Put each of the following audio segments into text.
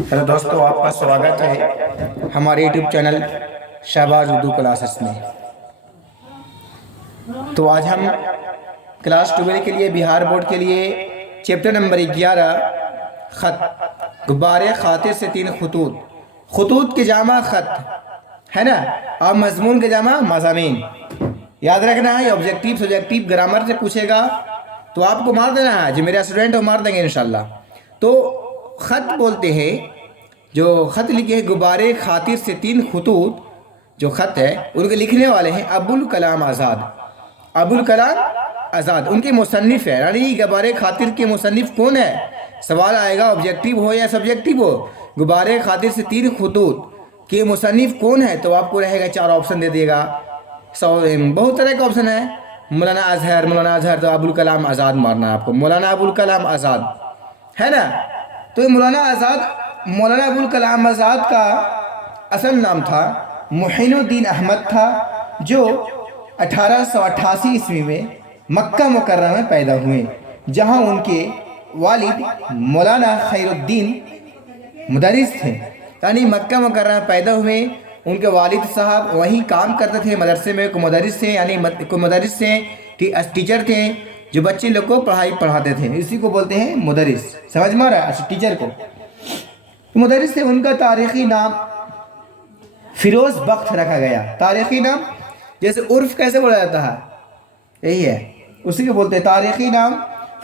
Hello दोस्तों, आपका स्वागत है हमारे YouTube channel Shahbaz Urdu classes में। तो आज हम क्लास 12 के लिए बिहार बोर्ड के लिए चैप्टर नंबर 11 ख़त गुब्बारे खातिर से 3 खतूत, खतूत के जामा ख़त है ना, और मजमून के जामा मज़ामीन। याद रखना है, ऑब्जेक्टिव सब्जेक्टिव ग्रामर से पूछेगा तो आपको मार देना है, जो मेरे स्टूडेंट हो मार देंगे इंशाल्लाह। तो ख़त बोलते हैं, जो ख़त लिखे हैं गुब्बारे खातिर से 3 खतूत, जो ख़त है उनके लिखने वाले हैं अबुल कलाम आज़ाद। अबुल कलाम आज़ाद उनके मुसन्निफ़ है, यानी गुब्बारे खातिर के मुसन्निफ़ कौन है। सवाल आएगा ऑब्जेक्टिव हो या सब्जेक्टिव हो, गुब्बारे खातिर से 3 खतूत के मुसन्निफ़ कौन है, तो आपको रहेगा 4 ऑप्शन दे देगा। बहुत तरह का ऑप्शन है, मौलाना अजहर तो अबुल कलाम आज़ाद मारना है आपको, मौलाना अबुल कलाम आज़ाद है ना। तो मौलाना अबुल कलाम आज़ाद का असल नाम था मुहिनुद्दीन अहमद था, जो 1888 ईस्वी में मक्का मुकर्रमा में पैदा हुए, जहां उनके वालिद मौलाना खैरुद्दीन मुदर्रिस थे। यानी मक्का मुकर्रमा में पैदा हुए, उनके वालिद साहब वहीं काम करते थे मदरसे में, को मुदर्रिस थे, यानी को मुदर्रिस थे, टीचर थे, जो बच्चे लोग को पढ़ाते थे, इसी को बोलते हैं मुदर्रिस। समझ में आ रहा है, टीचर को मुदर्रिस थे। उनका तारीख़ी नाम फिरोज़ बख्त रखा गया। तारीख़ी नाम जैसे उर्फ कैसे बोला जाता है, यही है, उसी को बोलते हैं तारीख़ी नाम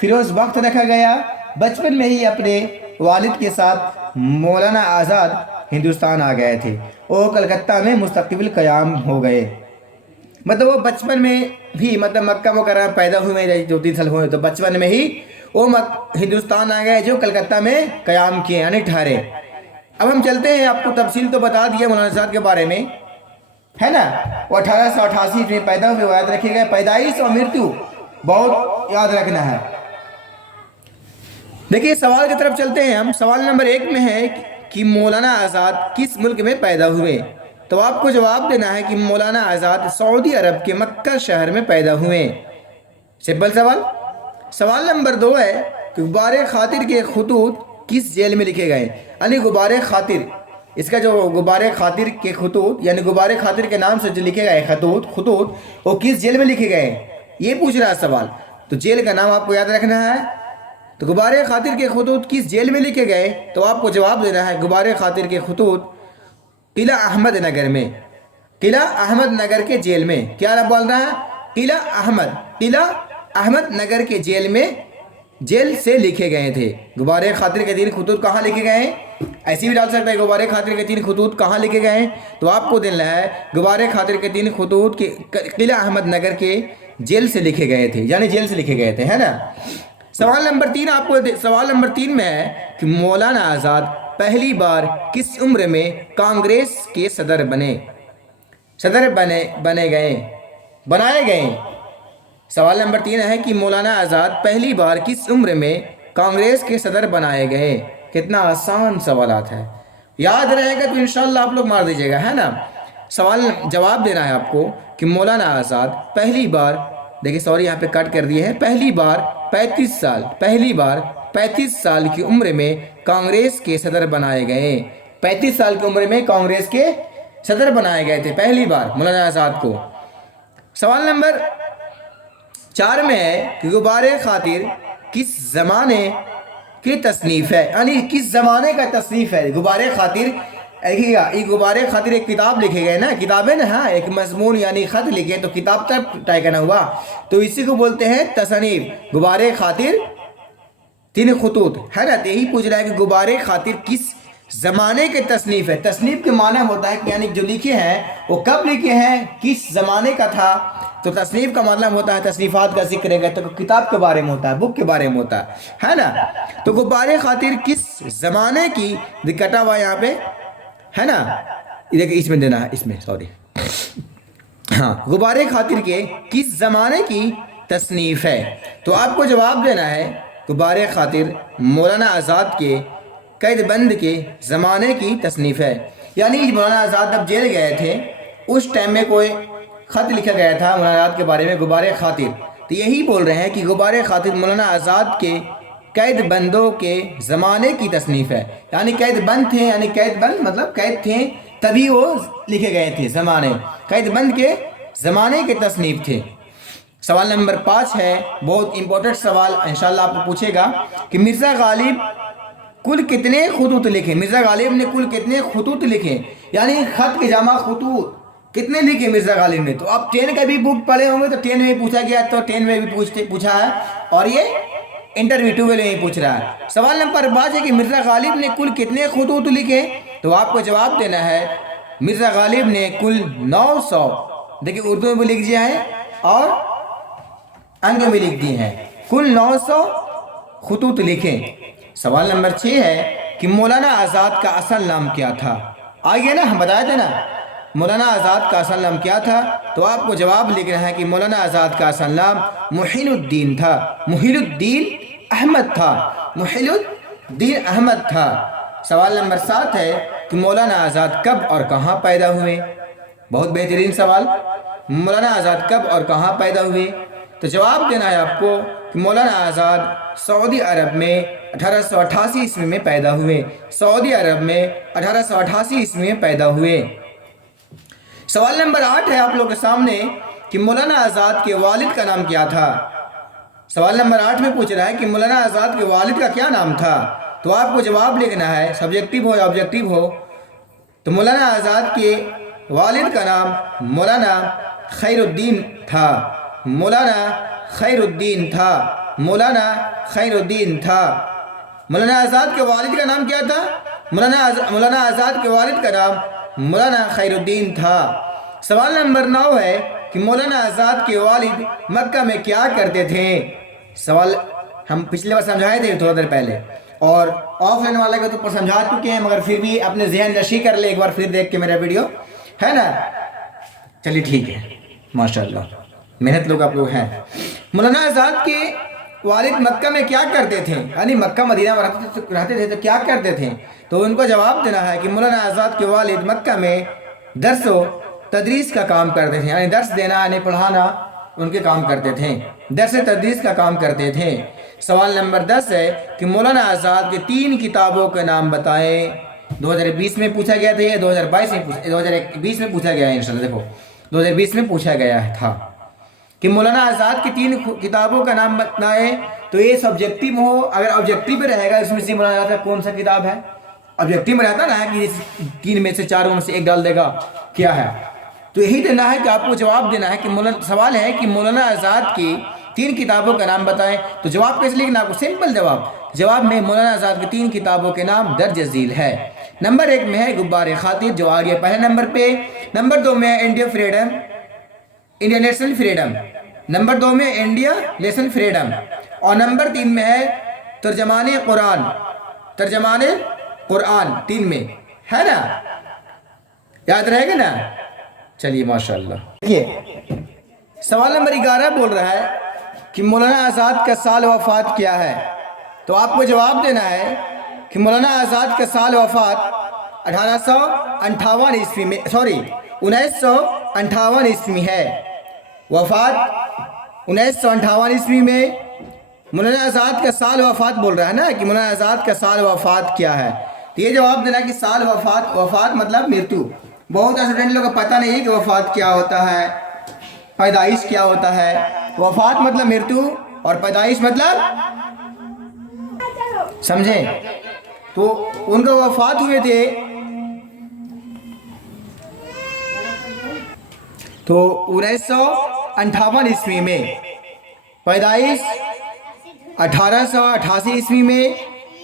फिरोज़ बख्त रखा गया। बचपन में ही अपने वालिद के साथ मौलाना आज़ाद हिंदुस्तान आ गए थे, वो कलकत्ता में मुस्तक़बिल क़याम हो गए। मतलब वो बचपन में भी, मतलब मक्का मुकर्रमा पैदा हुए 2-3 साल हुए, तो बचपन में ही वो हिंदुस्तान आ गए, जो कलकत्ता में क़याम किए, यानी ठहरे। अब हम चलते हैं, आपको तफसील तो बता दिया मौलाना आज़ाद के बारे में, है ना। वो 1888 में पैदा हुए, याद रखिएगा, पैदाइश और मृत्यु बहुत याद रखना है। देखिए सवाल की तरफ चलते हैं हम। सवाल नंबर 1 में है कि मौलाना आज़ाद किस मुल्क में पैदा हुए, तो आपको जवाब देना है कि मौलाना आज़ाद सऊदी अरब के मक्का शहर में पैदा हुए। सिंपल सवाल। सवाल नंबर 2 है कि गुब्बारे खातिर के खतूत किस जेल में लिखे गए, यानी गुब्बारे खातिर, इसका जो गुब्बारे खातिर के खतूत, यानी गुब्बारे खातिर के नाम से जो लिखे गए खतूत वो किस जेल में लिखे गए, ये पूछ रहा है सवाल। तो जेल का नाम आपको याद रखना है। तो गुब्बारे खातिर के खतूत किस जेल में लिखे गए, तो आपको जवाब देना है गुब्बारे खातिर के खतूत किला अहमद नगर में, किला अहमद नगर के जेल में। क्या बोल रहा है, किला अहमद नगर के जेल से लिखे गए थे। गुब्बारे खातिर के 3 खतूत कहाँ लिखे गए हैं, ऐसे भी डाल सकता है, गुब्बारे खातिर के 3 खतूत कहाँ लिखे गए हैं, तो आपको देना है गुब्बारे खातिर के 3 खतूत के किला अहमद नगर के जेल से लिखे गए थे, यानी जेल से लिखे गए थे, है ना। सवाल नंबर 3 में है कि मौलाना आज़ाद पहली बार किस उम्र में कांग्रेस के सदर बनाए गए। सवाल नंबर 3 है कि मौलाना आज़ाद पहली बार किस उम्र में कांग्रेस के सदर बनाए गए। कितना आसान सवालात है, याद रहेगा तो इंशाल्लाह आप लोग मार दीजिएगा, है ना। सवाल जवाब देना है आपको कि मौलाना आज़ाद पहली बार, देखिए सॉरी यहाँ पे कट कर दिए हैं, पहली बार 35 साल की उम्र में कांग्रेस के सदर बनाए गए। 35 साल की उम्र में कांग्रेस के सदर बनाए गए थे पहली बार मौलाना आज़ाद को। सवाल नंबर 4 में है कि गुब्बारे खातिर किस ज़माने की तसनीफ़ है, यानी किस ज़माने का तसनीफ़ है गुब्बारे खातिर। देखिएगा, ये गुब्बारे खातिर एक किताब लिखे गए ना, किताबें ना, हाँ, एक मजमून यानी ख़त लिखे, तो किताब तक तय करना हुआ, तो इसी को बोलते हैं तसनीफ़। गुब्बारे खातिर 3 खतूत, है ना। तो यही पूछ रहा है कि गुब्बारे खातिर किस ज़माने के तसनीफ़ है। तसनीफ़ के माना होता है कि यानी जो लिखे हैं वो कब लिखे हैं, किस ज़माने का था। तो तसनीफ़ का मतलब होता है तसनीफ़ात का जिक्र है, तो किताब के बारे में होता है, बुक के बारे में होता है ना। तो गुब्बारे खातिर किस ज़माने की कटा हुआ यहाँ पे, है ना, देखिए इसमें देना है, इसमें सॉरी, हाँ, गुब्बारे खातिर के किस ज़माने की तसनीफ़ है, तो आपको जवाब देना है गुब्बारे खातिर मौलाना आज़ाद के कैदबंद के ज़माने की तसनीफ़ है। यानी मौलाना आज़ाद जब जेल गए थे उस टाइम में कोई ख़त लिखा गया था मौलाना आज़ाद के बारे में, गुब्बारे खातिर। तो यही बोल रहे हैं कि गुब्बारे खातिर मौलाना आज़ाद के قید بندوں کے زمانے کی تصنیف ہے، یعنی قید بند تھے، یعنی قید بند مطلب قید تھے تبھی وہ لکھے گئے تھے، زمانے قید بند کے زمانے کے تصنیف تھے۔ سوال نمبر 5 ہے، بہت امپورٹنٹ سوال انشاءاللہ آپ کو پوچھے گا کہ مرزا غالب کل کتنے خطوط لکھے؟ مرزا غالب نے کل کتنے خطوط لکھے، یعنی خط کے جمع خطوط کتنے لکھے مرزا غالب نے؟ تو آپ 10 کا بھی بک پڑھے ہوں گے تو 10 میں پوچھا گیا، تو 10 میں بھی پوچھا ہے، اور یہ انٹرویو 12 میں پوچھ رہا ہے۔ سوال نمبر 5 ہے کہ مرزا غالب نے کل کتنے خطوط لکھے؟ تو آپ کو جواب دینا ہے مرزا غالب نے کل 900، دیکھیں اردو میں بھی لکھ دیا ہے اور انگریزی میں لکھ دیے ہیں، کل 900 خطوط لکھے۔ سوال نمبر 6 ہے کہ مولانا آزاد کا اصل نام کیا تھا؟ آگے نا ہم بتائے تھے نا مولانا آزاد کا اصل نام کیا تھا، تو آپ کو جواب لکھنا ہے کہ مولانا آزاد کا اصل نام محیل الدین تھا، محیل الدین احمد تھا، محیل الدین احمد تھا۔ سوال نمبر 7 ہے کہ مولانا آزاد کب اور کہاں پیدا ہوئے؟ بہت بہترین سوال، مولانا آزاد کب اور کہاں پیدا ہوئے؟ تو جواب دینا ہے آپ کو کہ مولانا آزاد سعودی عرب میں 1888 عیسوی میں پیدا ہوئے، سعودی عرب میں 1888 عیسوی میں پیدا ہوئے۔ سوال نمبر 8 ہے آپ لوگ کے سامنے کہ مولانا آزاد کے والد کا نام کیا تھا؟ سوال نمبر 8 میں پوچھ رہا ہے کہ مولانا آزاد کے والد کا کیا نام تھا؟ تو آپ کو جواب لکھنا ہے، سبجیکٹیو ہو یا آبجیکٹیو ہو۔ تو مولانا آزاد کے والد کا نام مولانا خیر الدین تھا، مولانا خیر الدین تھا، مولانا خیر الدین تھا۔ مولانا آزاد کے والد کا نام کیا تھا؟ مولانا آزاد کے والد کا نام مولانا خیر الدین تھا۔ سوال نمبر 9 ہے کہ مولانا آزاد کے والد مکہ میں کیا کرتے تھے؟ سوال ہم پچھلے بار سمجھائے تھے تھوڑا دیر پہلے، اور آف لائن والے کا تو پر سمجھا چکے ہیں، مگر پھر بھی اپنے ذہن نشی کر لے ایک بار پھر دیکھ کے میرا ویڈیو، ہے نا؟ چلیے ٹھیک ہے، ماشاءاللہ محنت لوگ آپ لوگ ہیں۔ مولانا آزاد کے والد مکہ میں کیا کرتے تھے، یعنی مکہ مدینہ میں رہتے تھے تو کیا کرتے تھے؟ تو ان کو جواب دینا ہے کہ مولانا آزاد کے والد مکہ میں درس و تدریس کا کام کرتے تھے، یعنی درس دینا یعنی پڑھانا ان کے کام کرتے تھے، درس تدریس کا کام کرتے تھے۔ سوال نمبر 10 ہے کہ مولانا آزاد کے 3 کتابوں کے نام بتائیں۔ 2020 میں پوچھا گیا تھا، یہ 2020 میں پوچھا گیا ہے، انشاءاللہ دیکھو 2020 میں پوچھا گیا تھا کہ مولانا آزاد کی 3 کتابوں کا نام بتائیں۔ تو یہ سبجیکٹیو ہو، اگر آبجیکٹیو میں رہے گا اس میں سے مولانا آزاد کون سا کتاب ہے؟ آبجیکٹیو میں رہتا نا کہ 3 میں سے 4 میں سے 1 ڈال دے گا کیا ہے، تو یہی دینا ہے کہ آپ کو جواب دینا ہے کہ سوال ہے کہ مولانا آزاد کی 3 کتابوں کا نام بتائیں۔ تو جواب کیسے لکھنا؟ آپ کو سمپل جواب میں مولانا آزاد کی 3 کتابوں کے نام درج ذیل ہے۔ نمبر 1 میں ہے غبار خاطر جو آ گیا پہلے نمبر پہ، نمبر 2 میں ہے انڈیا نیشنل فریڈم، نمبر 2 میں انڈیا نیشنل فریڈم، اور نمبر 3 میں ہے ترجمان قرآن، ترجمان قرآن 3 میں ہے نا، یاد رہے گا نا؟ چلیے ماشاءاللہ۔ دیکھیے سوال نمبر 11 بول رہا ہے کہ مولانا آزاد کا سال وفات کیا ہے؟ تو آپ کو جواب دینا ہے کہ مولانا آزاد کا سال وفات 1858 عیسوی میں 1958 عیسوی ہے، وفات 1958 عیسوی میں۔ مولانا آزاد کا سال وفات بول رہا ہے نا کہ مولانا آزاد کا سال وفات کیا ہے، تو یہ جواب دینا کہ سال وفات مطلب مرتو۔ بہت اسٹوڈنٹ لوگوں کو پتہ نہیں کہ وفات کیا ہوتا ہے، پیدائش کیا ہوتا ہے۔ وفات مطلب مرتو اور پیدائش مطلب سمجھیں، تو ان کا وفات ہوئے تھے تو 1958 عیسوی میں، پیدائش 1888 عیسوی میں،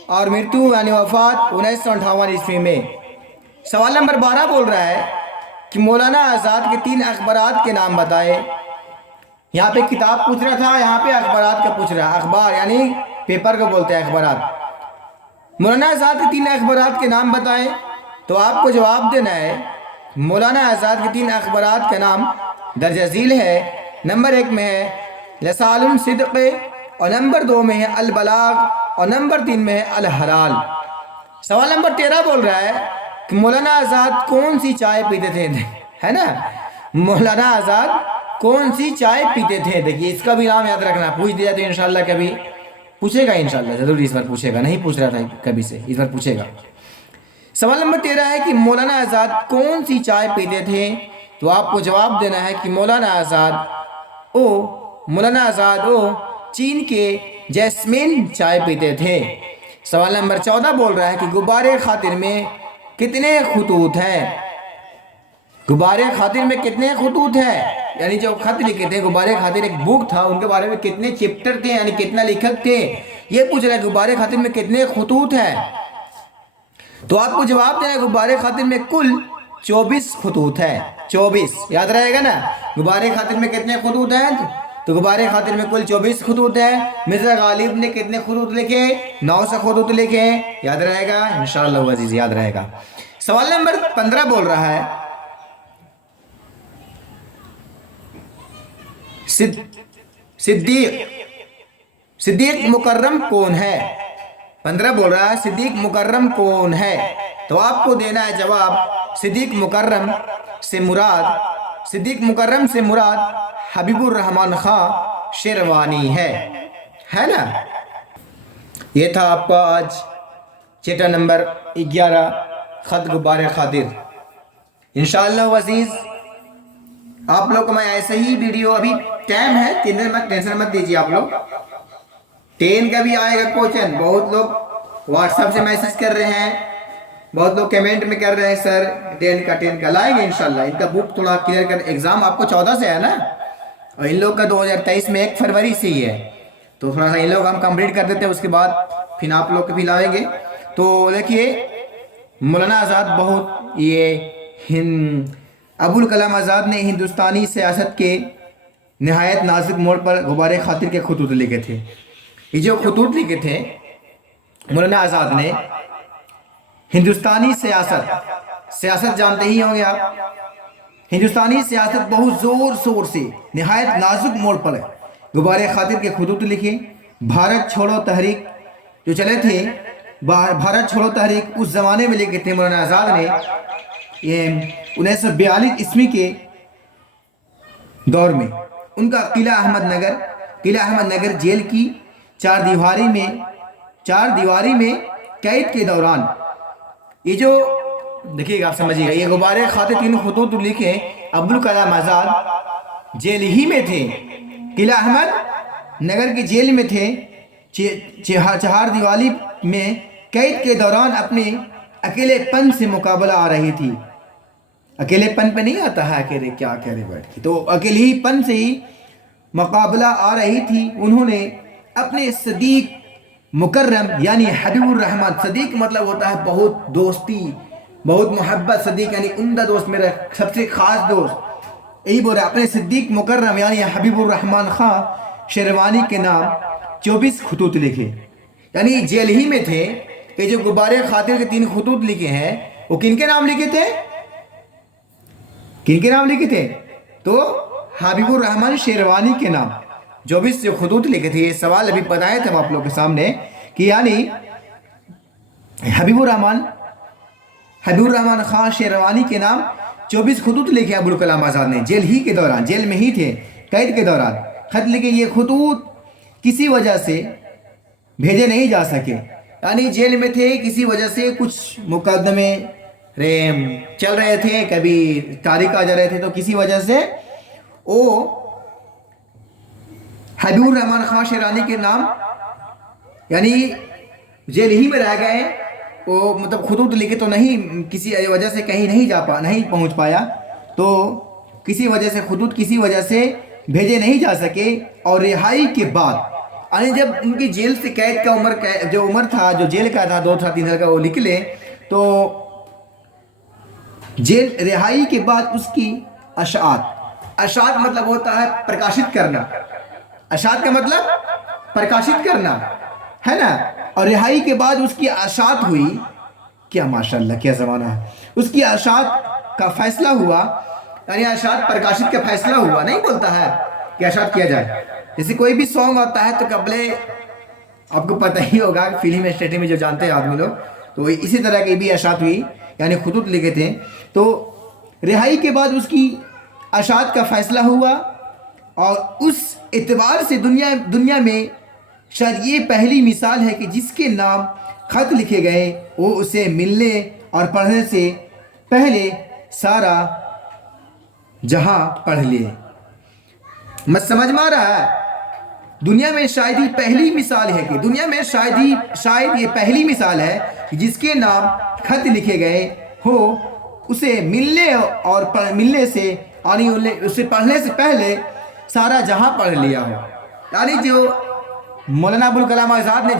اور مرتو یعنی وفات 1958 عیسوی میں۔ سوال نمبر 12 بول رہا ہے کہ مولانا آزاد کے 3 اخبارات کے نام بتائے۔ یہاں پہ کتاب پوچھ رہا تھا، یہاں پہ اخبارات کا پوچھ رہا ہے، اخبار یعنی پیپر کو بولتے ہیں اخبارات۔ مولانا آزاد کے 3 اخبارات کے نام بتائیں، تو آپ کو جواب دینا ہے مولانا آزاد کے 3 اخبارات کا نام درج ذیل ہے۔ نمبر 1 میں ہے لسان الصدق، اور نمبر 2 میں ہے البلاغ، اور نمبر 3 میں ہے الحلال۔ سوال نمبر 13 بول رہا ہے کہ مولانا آزاد کون سی چائے پیتے تھے، ہے نا؟ مولانا آزاد کون سی چائے پیتے تھے؟ دیکھیے اس کا بھی نام یاد رکھنا، پوچھ دیا تو انشاءاللہ کبھی पूछेगा इंशाल्लाह, ज़रूर इस बार पूछेगा, नहीं पूछ रहा था कभी से, इस बार पूछेगा। सवाल नंबर 13 है कि मौलाना आज़ाद कौन सी चाय पीते थे? तो आपको जवाब देना है कि मौलाना आज़ाद चीन के जैस्मिन चाय पीते थे। सवाल नंबर 14 बोल रहा है कि गुब्बारे खातिर में कितने खतूत हैं? गुब्बारे खातिर में कितने खतूत हैं, यानी जो खत लिखे थे, गुब्बारे खातिर एक बुक था, उनके बारे में कितने चैप्टर थे, यानी कितना लेखक थे, ये पूछ रहा है गुब्बारे खातिर में कितने खतूत हैं। तो आपको जवाब देना है गुब्बारे खातिर में कुल 24 खतूत है। 24 याद रहेगा ना, गुब्बारे खातिर में कितने खतूत हैं? तो गुब्बारे खातिर में कुल 24 खतूत है। मिर्ज़ा गालिब ने कितने खतूत लिखे? 900 खतूत लिखे। याद रहेगा इंशाअल्लाह अज़ीज़, याद रहेगा। सवाल नंबर 15 बोल रहा है सिद्दीक मुकर्रम कौन है? 15 बोल रहा है सिद्दीक मुकर्रम कौन है? तो आपको देना है जवाब सिद्दीक मुकर्रम से मुराद हबीबुर रहमान खां शेरवानी है ना। ये था आपका आज चैप्टर नंबर 11 खत गुब्बारे खातिर। इंशाअल्लाह अज़ीज़ आप लोग को मैं ऐसे ही वीडियो, अभी टाइम है, टेंशन मत दीजिए आप लोग। 10 का भी आएगा क्वेश्चन। बहुत लोग व्हाट्सएप से मैसेज कर रहे हैं, बहुत लोग कमेंट में कर रहे हैं सर 10 का लाएंगे इंशाल्लाह। इनका बुक थोड़ा क्लियर कर, एग्जाम आपको 14 से है ना, और इन लोग का 2023 में 1 फरवरी से ही है, तो थोड़ा सा इन लोग हम कंप्लीट कर देते हैं, उसके बाद फिर आप लोग के भी लाएंगे। तो देखिए मौलाना आज़ाद बहुत अबुल कलाम आज़ाद ने हिंदुस्तानी सियासत के नहायत नाजुक मोड़ पर गुब्बारे खातिर के खतूत लिखे थे। ये जो खतूत लिखे थे मौलाना आज़ाद ने, हिंदुस्तानी सियासत जानते ही होंगे आप। हिंदुस्तानी सियासत बहुत ज़ोर शोर से नहायत नाजुक मोड़ पर गुब्बारे खातिर के खतूत लिखे। भारत छोड़ो तहरीक जो चले थे, भारत छोड़ो तहरीक उस ज़माने में लिखे थे मौलाना आज़ाद ने। ये 1942 ईस्वी के दौर में उनका किला अहमद नगर जेल की चार दीवारी में कैद के दौरान, ये जो देखिएगा आप समझिएगा, ये गुब्बारे खातिर 3 खतूत लिखे अब्दुल कलाम आज़ाद जेल ही में थे, किला अहमद नगर की जेल में थे। चार दीवारी में कैद के दौरान अपने अकेलेपन से मुकाबला आ रही थी। अकेलेपन पे नहीं आता है अकेले क्या कह रहे बैठ के, तो अकेलेपन से ही मुकाबला आ रही थी। उन्होंने अपने सदीक मुकर्रम यानी हबीबुर रहमान, सदीक मतलब होता है बहुत दोस्ती, बहुत मोहब्बत, सदीक यानी उम्दा दोस्त, मेरा सबसे खास दोस्त, यही बोल रहे। अपने सिद्दीक मुकर्रम यानी हबीबुर रहमान खां शेरवानी के नाम 24 खतूत लिखे, यानी जेल ही में थे। ये जो गुब्बारे खातिर के 3 खतूत लिखे हैं वो किनके नाम लिखे थे? तो हबीबुर रहमान शेरवानी के नाम 24 जो खतूत लिखे थे। ये सवाल अभी बताए थे हम आप लोगों के सामने कि यानी हबीबुर रहमान खां शेरवानी के नाम 24 खतूत लिखे अबुल कलाम आज़ाद ने जेल ही के दौरान, जेल में ही थे, कैद के दौरान खत लिखे। ये खतूत किसी वजह से भेजे नहीं जा सके, यानी जेल में थे, किसी वजह से कुछ मुकदमे चल रहे थे, कभी तारीख आ जा रहे थे, तो किसी वजह से वो हबीबुर रहमान खां शेरवानी के नाम यानी जेल ही में रह गए। वो मतलब खतूत लिखे तो नहीं, किसी वजह से कहीं नहीं पहुंच पाया, तो किसी वजह से खतूत किसी वजह से भेजे नहीं जा सके। और रिहाई के बाद यानी जब उनकी जेल से कैद का उम्र था, जो जेल का था 2-3 साल का, वो निकले तो जेल रिहाई के बाद उसकी अशात मतलब होता है प्रकाशित करना, अशात का मतलब प्रकाशित करना है ना। और रिहाई के बाद उसकी अशात हुई, क्या माशाल्लाह क्या ज़माना है, उसकी अशात का फैसला हुआ, यानी अशात प्रकाशित का फैसला हुआ। नहीं बोलता है कि अशात किया जाए, जैसे कोई भी सॉन्ग आता है तो कबले आपको पता ही होगा फिल्म स्टेट में जो जानते हैं आदमी लोग, तो इसी तरह की भी अशात हुई, यानी खतूत लिखे थे। तो रिहाई के बाद उसकी अशात का फैसला हुआ और उस एतबार से दुनिया में شاید یہ پہلی مثال ہے کہ جس کے نام خط لکھے گئے وہ اسے ملنے اور پڑھنے سے پہلے سارا جہاں پڑھ لیے۔ مت سمجھ میں آ رہا ہے؟ دنیا میں شاید ہی پہلی مثال ہے کہ دنیا میں شاید یہ پہلی مثال ہے کہ جس کے نام خط لکھے گئے ہو اسے ملنے سے یعنی اسے پڑھنے سے پہلے سارا جہاں پڑھ لیا ہو۔ یعنی جو مولانا ابوالکلام آزاد نے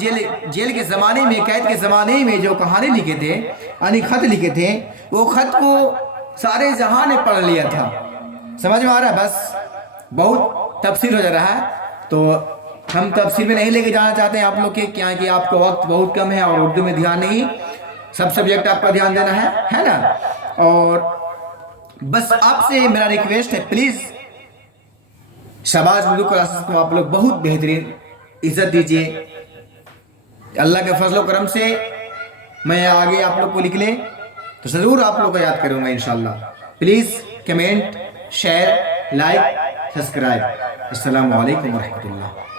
جیل کے زمانے میں، قید کے زمانے میں جو کہانی لکھے تھے، یعنی خط لکھے تھے، وہ خط کو سارے جہاں نے پڑھ لیا تھا۔ سمجھ میں آ رہا ہے؟ بس بہت تفصیل ہو جا رہا ہے تو ہم تفصیل میں نہیں لے کے جانا چاہتے ہیں آپ لوگ کے، کیا کہ آپ کو وقت بہت کم ہے اور اردو میں دھیان نہیں، سب سبجیکٹ آپ کا دھیان دینا ہے نا۔ اور بس آپ سے میرا ریکویسٹ ہے، پلیز شہباز اردو کلاسز کو آپ لوگ بہت بہترین عزت دیجیے۔ اللہ کے فضل و کرم سے میں آگے آپ لوگ کو لکھ لیں تو ضرور آپ لوگ کو یاد کروں گا انشاءاللہ۔ Please comment, share, like, subscribe. السلام علیکم ورحمۃ اللہ۔